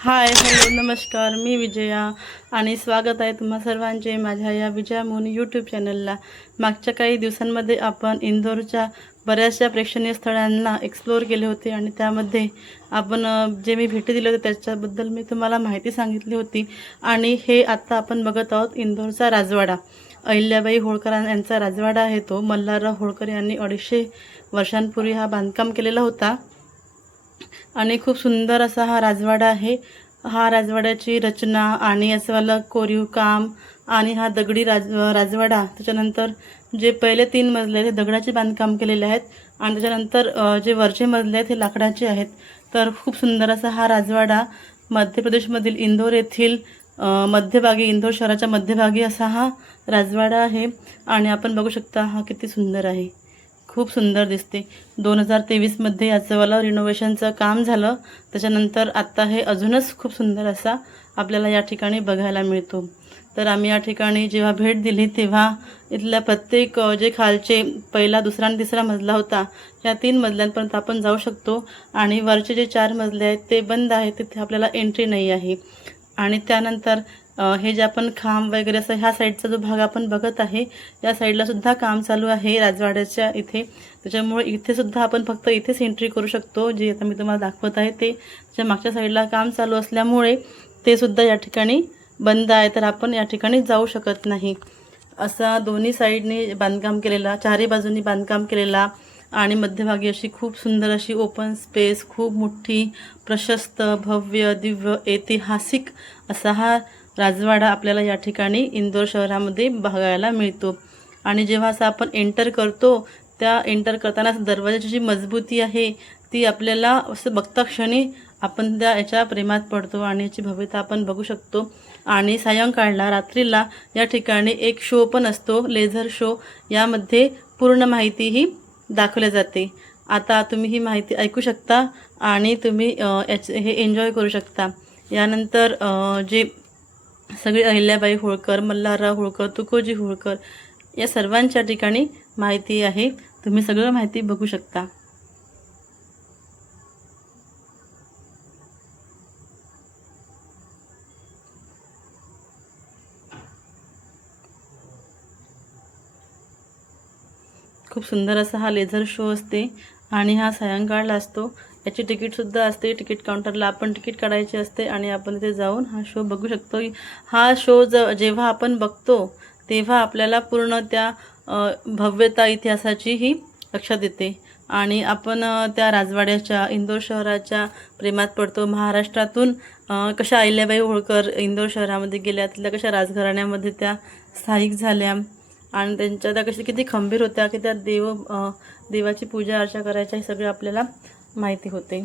Hi hello नमस्कार, मी विजया आणि स्वागत आहे तुम्हा सर्वांचे माझ्या या विजया मोहन यूट्यूब चॅनलला। मागच्या काही दिवसांमध्ये आपण इंदोरच्या बऱ्याचशा प्रेक्षणीय स्थळांना एक्सप्लोअर केले होते आणि त्यामध्ये आपण जे मी भेटी दिले होते त्याच्याबद्दल मी तुम्हाला माहिती सांगितली होती। आणि हे आता आपण बघत आहोत इंदोरचा राजवाडा। अहिल्याबाई होळकर यांचा राजवाडा आहे तो। मल्हारराव होळकर यांनी 250 वर्षांपूर्वी हा बांधकाम केलेला होता आणि खूप सुंदर असा हा राजवाडा आहे। हा राजवाड्याची रचना आणि याचंवालं कोरीव काम आणि हा दगडी राजवाडा, त्याच्यानंतर जे पहिले 3 मजले आहेत ते दगडाचे बांधकाम केलेले आहेत आणि त्याच्यानंतर जे वरचे मजले आहेत हे लाकडाचे आहेत। तर खूप सुंदर असा हा राजवाडा मध्य प्रदेशमधील इंदोर येथील मध्यभागी, इंदोर शहराच्या मध्यभागी असा हा राजवाडा आहे आणि आपण बघू शकता हा किती सुंदर आहे, खूप सुंदर दिसते। 2023मध्ये याचंवालं रिनोव्हेशनचं काम झालं, त्याच्यानंतर आत्ता हे अजूनच खूप सुंदर असा आपल्याला या ठिकाणी बघायला मिळतो। तर आम्ही या ठिकाणी जेव्हा भेट दिली तेव्हा इथल्या प्रत्येक जे खालचे पहिला, दुसरा आणि तिसरा मजला होता या 3 मजल्यांपर्यंत आपण जाऊ शकतो आणि वरचे जे 4 मजले आहेत ते बंद आहेत, तिथे आपल्याला एंट्री नाही आहे। आणि त्यानंतर हे जे आपण खांब वगैरे असं ह्या साईडचा जो भाग आपण बघत आहे या साईडला सुद्धा काम चालू आहे राजवाड्याच्या इथे। त्याच्यामुळे इथे सुद्धा आपण फक्त इथेच एंट्री करू शकतो, जे आता मी तुम्हाला दाखवत आहे ते। त्याच्या मागच्या साईडला काम चालू असल्यामुळे ते सुद्धा या ठिकाणी बंद आहे, तर आपण या ठिकाणी जाऊ शकत नाही। असा दोन्ही साईडने बांधकाम केलेला, चारही बाजूंनी बांधकाम केलेला आणि मध्यभागी अशी खूप सुंदर अशी ओपन स्पेस, खूप मोठी, प्रशस्त, भव्य, दिव्य, ऐतिहासिक असा हा राजवाडा आपल्याला या ठिकाणी इंदोर शहरामध्ये बघायला मिळतो। आणि जेव्हा असं आपण एंटर करतो, त्या एंटर करताना दरवाजाची जी मजबूती आहे ती आपल्याला असं बघता क्षणी आपण त्या याच्या प्रेमात पडतो आणि याची भव्यता आपण बघू शकतो। आणि सायंकाळला, रात्रीला या ठिकाणी एक शो पण असतो, लेझर शो। यामध्ये पूर्ण माहितीही दाखवली जाते। आता तुम्ही ही माहिती ऐकू शकता आणि तुम्ही हे एन्जॉय करू शकता। यानंतर जे सगळे अहिल्याबाई होळकर, मल्हारराव होळकर, तुकोजी होळकर या सर्वांच्या ठिकाणी माहिती आहे, तुम्ही सगळं माहिती बघू शकता। खूप सुंदर असा हा लेझर शो असते आणि हा सायंकाळला असतो। याची तिकीटसुद्धा असते, तिकीट काउंटरला आपण तिकीट काढायचे असते आणि आपण तिथे जाऊन हा शो बघू शकतो। हा शो जेव्हा आपण बघतो तेव्हा आपल्याला पूर्ण त्या भव्यता इतिहासाचीही लक्षात येते आणि आपण त्या राजवाड्याच्या, इंदोर शहराच्या प्रेमात पडतो। महाराष्ट्रातून कशा अहिल्याबाई होळकर इंदोर शहरामध्ये गेल्या, तिथल्या कशा राजघराण्यामध्ये त्या स्थायिक झाल्या आणि त्यांच्या त्या कशा किती खंबीर होत्या, की त्या देवाची पूजा अर्चा करायच्या, हे सगळं आपल्याला माहिती होते।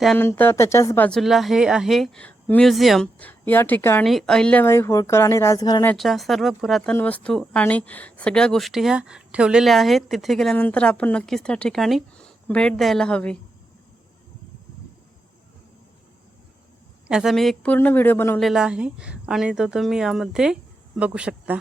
त्यानंतर त्याच्याच बाजूला हे आहे म्युझियम। या ठिकाणी अहिल्याबाई होळकर आणि राजघराण्याच्या सर्व पुरातन वस्तू आणि सगळ्या गोष्टी ह्या ठेवलेल्या आहेत। तिथे गेल्यानंतर आपण नक्कीच त्या ठिकाणी भेट द्यायला हवी। याचा मी एक पूर्ण व्हिडिओ बनवलेला आहे आणि तो तुम्ही यामध्ये बघू शकता।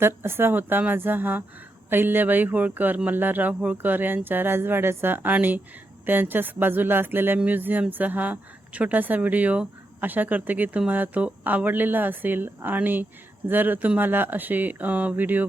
तर असा होता माझा हा अहिल्याबाई होळकर, मल्हारराव होळकर यांच्या राजवाड्याचा आणि त्यांच्याच बाजूला असलेल्या म्युझियमचा हा छोटासा व्हिडिओ। आशा करते की तुम्हाला तो आवडलेला असेल आणि जर तुम्हाला असे व्हिडिओ